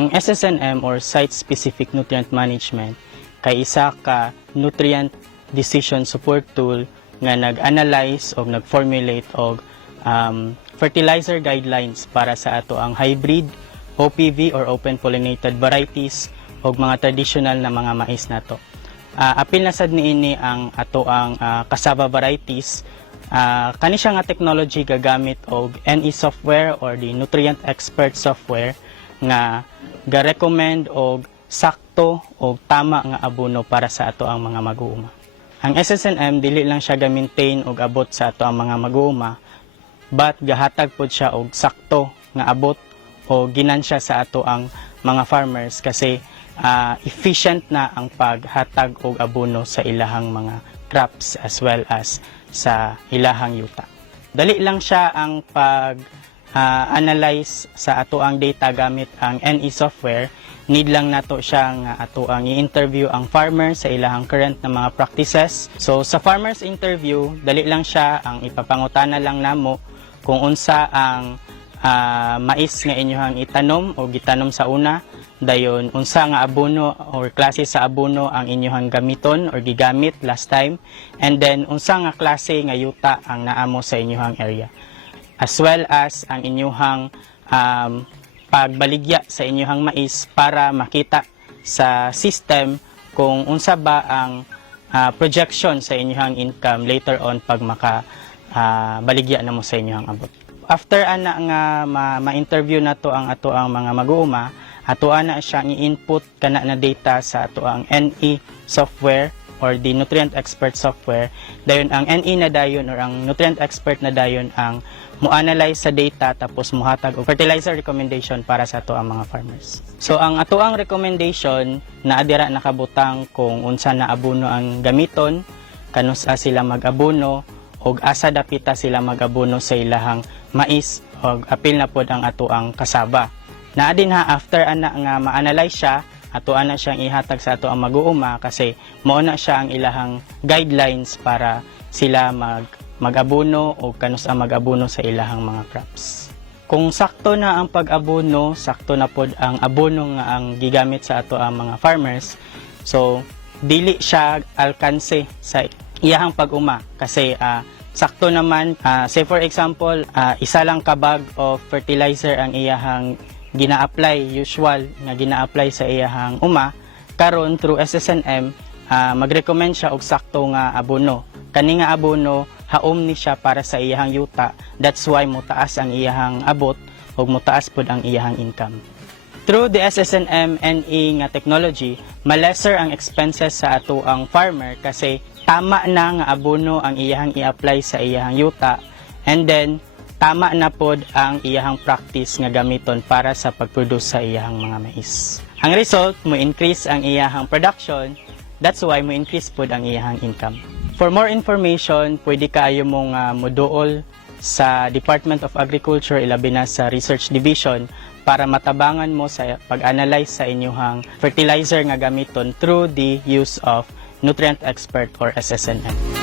Ang SSNM or Site Specific Nutrient Management kay isa ka nutrient decision support tool nga nag-analyze o nag-formulate og fertilizer guidelines para sa ato ang hybrid, OPV or open pollinated varieties o mga traditional na mga mais nato. Apil na sad niini ang ato ang cassava varieties. Kani siya nga technology gagamit og NE software or the Nutrient Expert software nga ga-recommend og sakto o tama nga abono para sa ato ang mga mag-uuma. Ang SSNM dili lang siya ga-maintain og abot sa ato ang mga mag-uuma, but gahatag pod siya og sakto nga abot o ginansya sa ato ang mga farmers kasi efficient na ang paghatag og abono sa ilahang mga crops as well as sa ilahang yuta. Dali lang siya ang analyze sa ato ang data gamit ang NE software. Need lang nato siya nga ato ang i-interview ang farmer sa ilahang current na mga practices. So sa farmers interview, dali lang siya ang ipapangutana lang namo kung unsa ang mais nga inyohang itanom o gitanom sa una, dayon unsa nga abono or klase sa abono ang inyohang gamiton or gigamit last time, and then unsa nga klase nga yuta ang naamo sa inyohang area, as well as ang inyuhang pagbaligya sa inyuhang mais para makita sa system kung unsa ba ang projection sa inyuhang income later on pag baligya na mo sa inyuhang abot. After ana nga ma-interview nato ang ato ang mga mag-uuma, ato ana siya i-input kana na data sa ato ang NE software or the Nutrient Expert software. Dayon ang NE na dayon or ang Nutrient Expert na dayon ang mo-analyze sa data tapos muhatag og fertilizer recommendation para sa ato ang mga farmers. So ang ato ang recommendation na adira nakabutang kung unsa na abono ang gamiton, kanusa sila mag-abono og asa dapita sila mag-abono sa ilahang mais og apil na pod ang ato ang cassava. Naa din ha after ana nga ma-analyze siya, ato ana siyang ihatag sa ato ang mag-uuma kasi mao na siya ang ilahang guidelines para sila mag-abono o kanusa mag-abono sa ilahang mga crops. Kung sakto na ang pag-abono, sakto na pod ang abono nga ang gigamit sa ato ang mga farmers, so dili siya alkanse sa iyahang pag-uma kasi sakto naman, say for example, isa lang ka bag of fertilizer ang iyahang gina-apply, usual nga gina-apply sa iyahang uma, karon through SSNM mag-recommend siya og sakto nga abono. Kani nga abono haom ni siya para sa iyahang yuta, that's why mutaas ang iyahang abot ug mutaas pud ang iyahang income. Through the SSNM NE nga technology, malesser ang expenses sa ato ang farmer kasi tama na nga abono ang iyahang i-apply sa iyahang yuta, and then tama na pod ang iyahang practice nga gamiton para sa pag-produce sa iyahang mga mais. Ang result, mo increase ang iyahang production, that's why mo increase pod ang iyahang income. For more information, pwede kaayo mong moduol sa Department of Agriculture, ilabi na sa Research Division, para matabangan mo sa pag-analyze sa inyong fertilizer nga gamiton through the use of Nutrient Expert or SSNM.